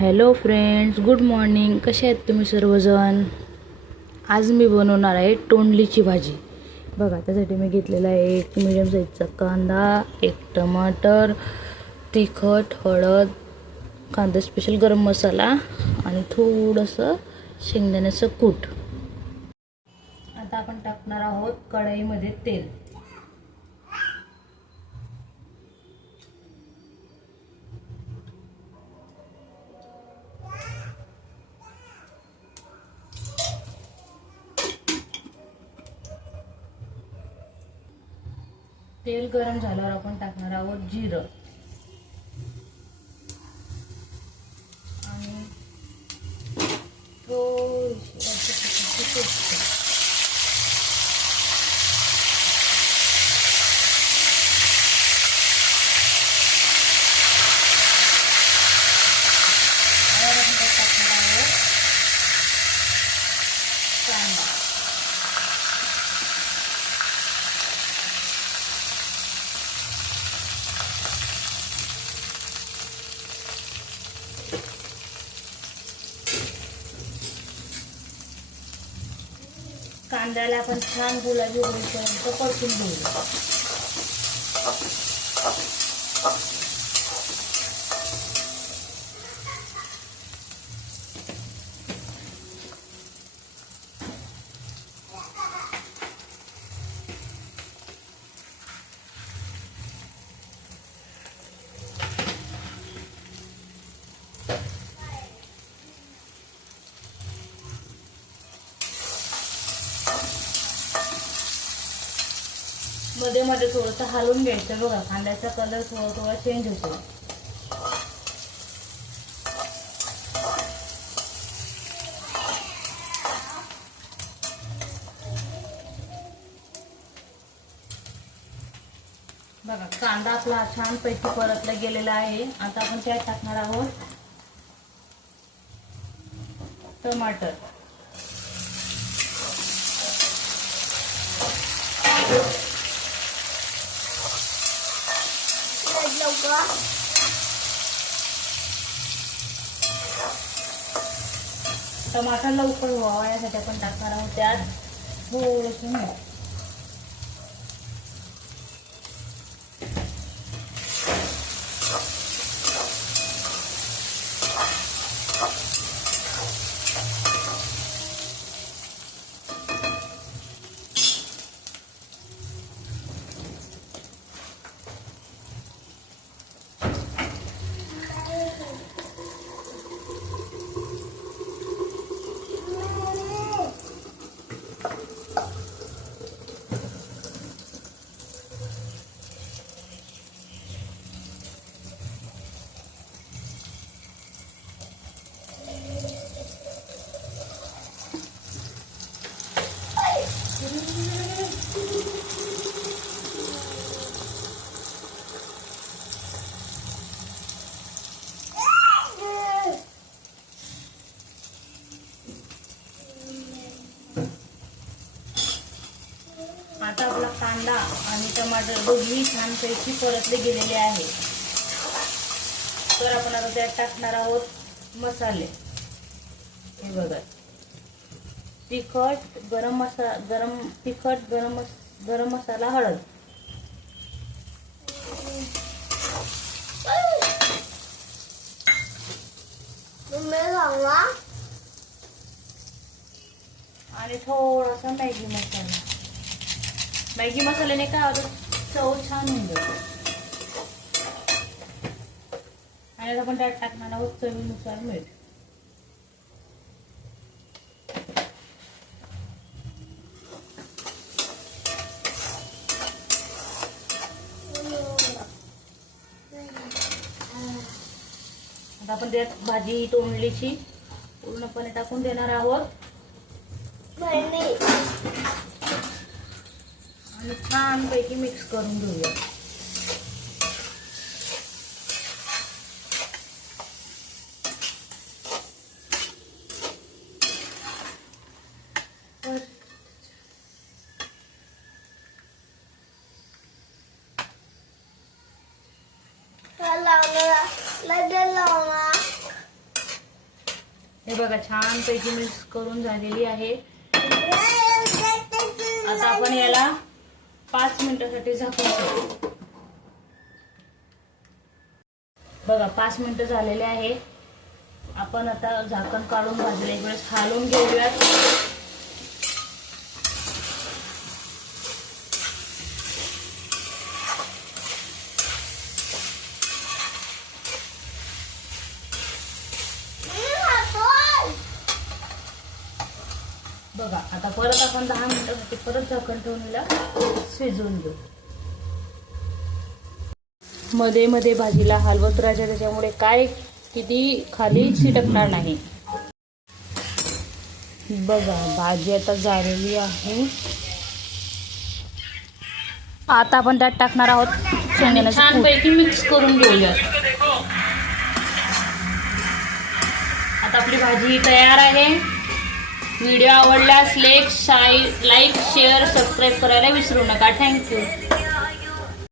Hello friends, good morning. कसे आहेत तुम्ही सर्वजण? आज मी बनवणार आहे तोंडलीची भाजी. बघा, त्यासाठी मी घेतलेला आहे एक मीडियम साईजचा कांदा, एक टमाटर, तिखट, हळद, कांदा स्पेशल, गरम मसाला आणि थोडंसं शेंगदाण्याचं कूट. आता आपण टाकणार आहोत कढईमध्ये तेल. तेल गरम झाल्यावर आपण टाकणार आहोत जिरं आणि थोडीशी पेस्ट. आपण त्यात टाकणार आहोत कांदा. कांद्याला आपण छान गुलाबी होईपर्यंत परतून घेऊया. मध्ये मध्ये थोडंसं हलवून घ्यायचं. बघा, कांद्याचा कलर थोडा चेंज होतो. बघा, कांदा आपला छान पैकी परतला गेलेला आहे. आता आपण त्यात टाकणार आहोत टमाटर. टमाटर लवकर व्हावा यासाठी आपण टाकणार आहोत त्यात थोडंसं मीठ. आता आपला कांदा आणि टमाटर दोन्ही छानपैकी परतले गेलेले आहे. तर आपण आता त्यात टाकणार आहोत मसाले. हे बघा, गरम मसाला, हळद. आणि थोडासा मॅगी मसाला. मॅगी मसाल्याने काय होतं, चव छान होऊन जाते. आणि आपण त्यात टाकणार आहोत चवीनुसार मीठ. आता आपण त्यात भाजी तोंडलीची पूर्णपणे टाकून देणार आहोत आणि छान पैकी मिक्स करून घेऊया. हे बघा छानपैकी मिक्स करून झालेली आहे. आता आपण याला 5 मिनिटासाठी झाकून ठेवू. बघा 5 मिनिटं झालेले आहे. आपण आता झाकण काढून भाजीला एक वेळेस हलवून घेऊयात. बघा आता परत आपण 10 मिनिटांसाठी परत झाकण ठेवून हिला शिजवून घेऊ. मध्ये मध्ये भाजीला हलवत राहायचं, त्याच्यामुळे काय किती खाली चिटकणार नाही. बघा भाजी आता झालेली आहे. आता आपण त्यात टाकणार आहोत शेंगदाण्याचं कूट. छानपैकी मिक्स करून घेऊया. आता आपली भाजी तयार आहे. व्हिडिओ आवडल्यास लाईक शेअर सबस्क्राईब करायला विसरू नका. थँक्यू.